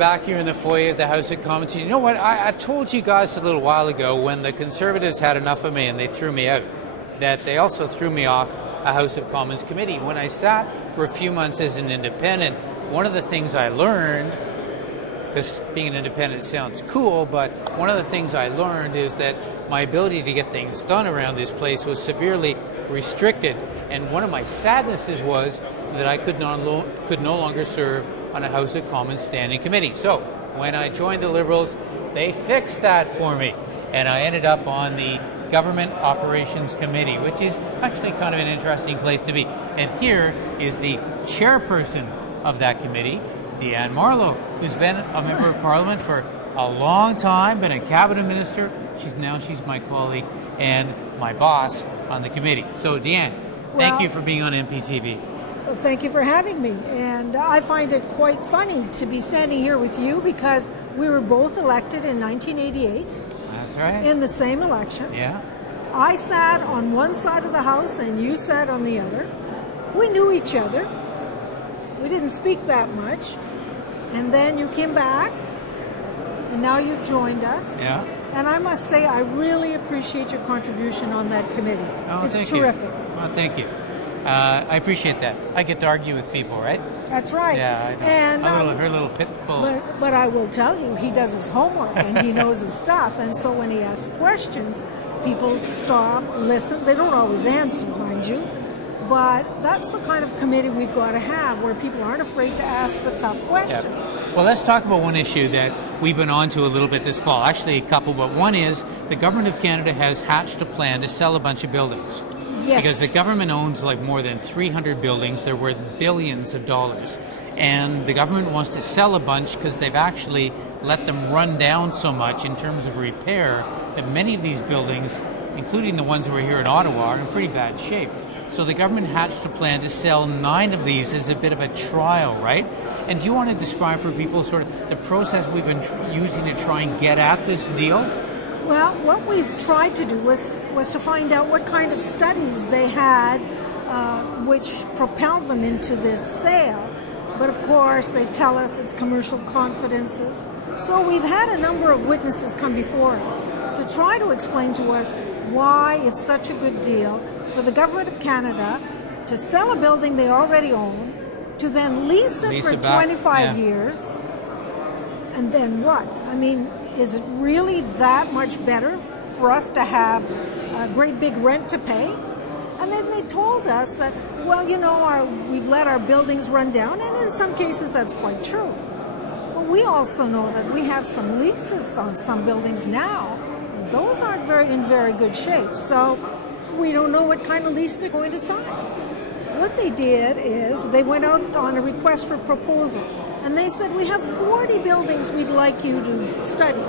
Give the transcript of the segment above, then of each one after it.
back here in the foyer of the House of Commons. You know what? I told you guys a little while ago when the Conservatives had enough of me and they threw me out, that they also threw me off a House of Commons committee. When I sat for a few months as an independent, one of the things I learned, because being an independent sounds cool, but one of the things I learned is that my ability to get things done around this place was severely restricted. And one of my sadnesses was that I could no longer serve on a House of Commons standing committee. So when I joined the Liberals, they fixed that for me. And I ended up on the Government Operations Committee, which is actually kind of an interesting place to be. And here is the chairperson of that committee, Diane Marleau, who's been a member of Parliament for a long time, been a cabinet minister. She's my colleague and my boss on the committee. So Diane, thank you for being on MPtv. Well, thank you for having me. And I find it quite funny to be standing here with you because we were both elected in 1988. That's right. In the same election. Yeah. I sat on one side of the House and you sat on the other. We knew each other. We didn't speak that much. And then you came back and now you've joined us. Yeah. And I must say, I really appreciate your contribution on that committee. Oh, it's terrific. Well, thank you. I appreciate that. I get to argue with people, right? That's right. Yeah, I know. And her little pit bull. But I will tell you, he does his homework and he knows his stuff. And so when he asks questions, people stop, listen. They don't always answer, mind you. But that's the kind of committee we've got to have, where people aren't afraid to ask the tough questions. Yep. Well, let's talk about one issue that we've been on to a little bit this fall. Actually, a couple, but one is the Government of Canada has hatched a plan to sell a bunch of buildings. Yes. Because the government owns like more than 300 buildings. They're worth billions of dollars. And the government wants to sell a bunch because they've actually let them run down so much in terms of repair that many of these buildings, including the ones we're here in Ottawa, are in pretty bad shape. So the government hatched a plan to sell 9 of these as a bit of a trial, right? And do you want to describe for people sort of the process we've been using to try and get at this deal? Well, what we've tried to do was to find out what kind of studies they had which propelled them into this sale. But of course, they tell us it's commercial confidences. So we've had a number of witnesses come before us to try to explain to us why it's such a good deal for the Government of Canada to sell a building they already own, to then lease it for 25 years, and then what? I mean, is it really that much better for us to have a great big rent to pay? And then they told us that, well, you know, we've let our buildings run down, and in some cases that's quite true. But we also know that we have some leases on some buildings now, and those aren't in very good shape. So we don't know what kind of lease they're going to sign. What they did is they went out on a request for proposal, and they said, we have 40 buildings we'd like you to study.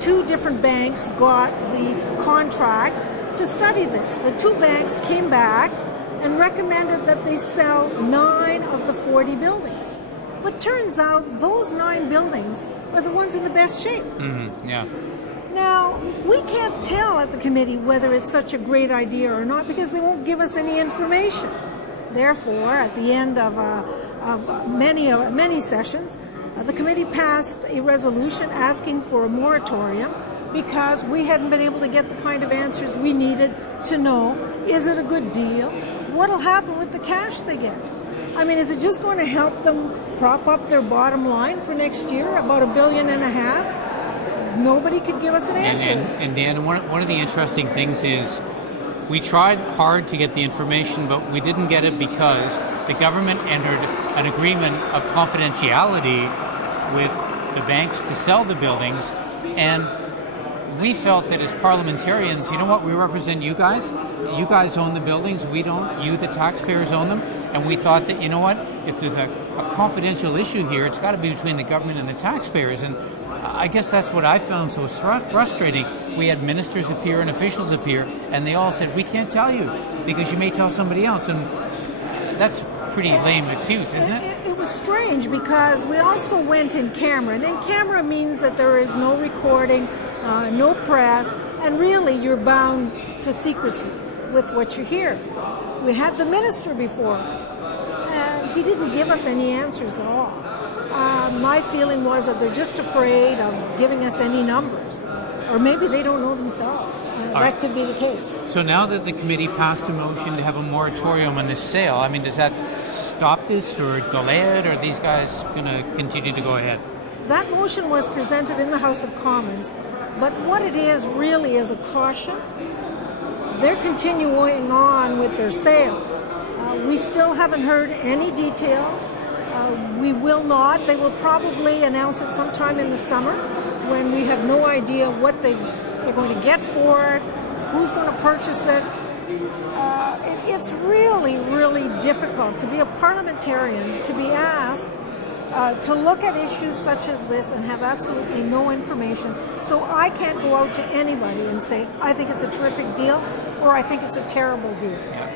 2 different banks got the contract to study this. The 2 banks came back and recommended that they sell 9 of the 40 buildings. But turns out those 9 buildings are the ones in the best shape. Mm-hmm. Yeah. Now, we can't tell at the committee whether it's such a great idea or not because they won't give us any information. Therefore, at the end of many sessions, the committee passed a resolution asking for a moratorium because we hadn't been able to get the kind of answers we needed to know, is it a good deal? What'll happen with the cash they get? I mean, is it just going to help them prop up their bottom line for next year, about $1.5 billion? Nobody could give us an answer. And Dan, one of the interesting things is we tried hard to get the information, but we didn't get it because the government entered an agreement of confidentiality with the banks to sell the buildings, and we felt that as parliamentarians, you know what, we represent you guys. You guys own the buildings, we don't. You, the taxpayers, own them. And we thought that, you know what, if there's a confidential issue here, it's got to be between the government and the taxpayers. And I guess that's what I found so frustrating. We had ministers appear and officials appear, and they all said, we can't tell you because you may tell somebody else. And that's pretty lame excuse, isn't it? It was strange because we also went in camera, and in camera means that there is no recording, no press, and really you're bound to secrecy with what you hear. We had the minister before us, and he didn't give us any answers at all. My feeling was that they're just afraid of giving us any numbers. Or maybe they don't know themselves. That could be the case. So now that the committee passed a motion to have a moratorium on this sale, I mean, does that stop this or delay it, or are these guys going to continue to go ahead? That motion was presented in the House of Commons, but what it is really is a caution. They're continuing on with their sale. We still haven't heard any details. We will not. They will probably announce it sometime in the summer when we have no idea what they're going to get for it, who's going to purchase it. It's really, really difficult to be a parliamentarian, to be asked to look at issues such as this and have absolutely no information. So I can't go out to anybody and say, I think it's a terrific deal, or I think it's a terrible deal. Yeah.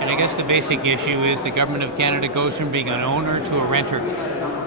And I guess the basic issue is the Government of Canada goes from being an owner to a renter.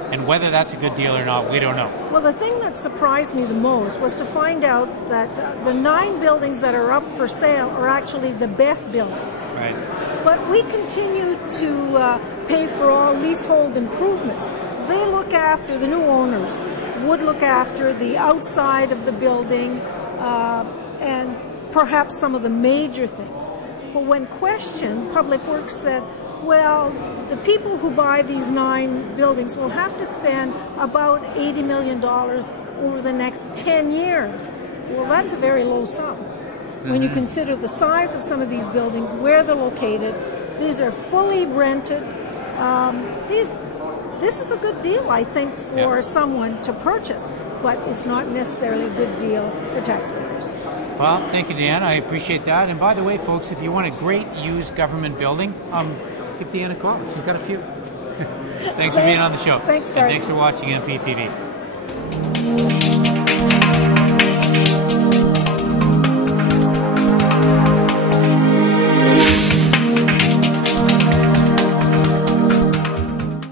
And whether that's a good deal or not, we don't know. Well, the thing that surprised me the most was to find out that the 9 buildings that are up for sale are actually the best buildings. Right. But we continue to pay for all leasehold improvements. They look after, the new owners would look after the outside of the building and perhaps some of the major things. But when questioned, Public Works said, well, the people who buy these 9 buildings will have to spend about $80 million over the next 10 years. Well, that's a very low sum. When you consider the size of some of these buildings, where they're located, these are fully rented. This is a good deal, I think, for someone to purchase, but it's not necessarily a good deal for taxpayers. Well, thank you, Diane. I appreciate that. And by the way, folks, if you want a great used government building, give Diane a call. She's got a few. Thanks for being on the show. Thanks, Garth. And thanks for watching MPtv.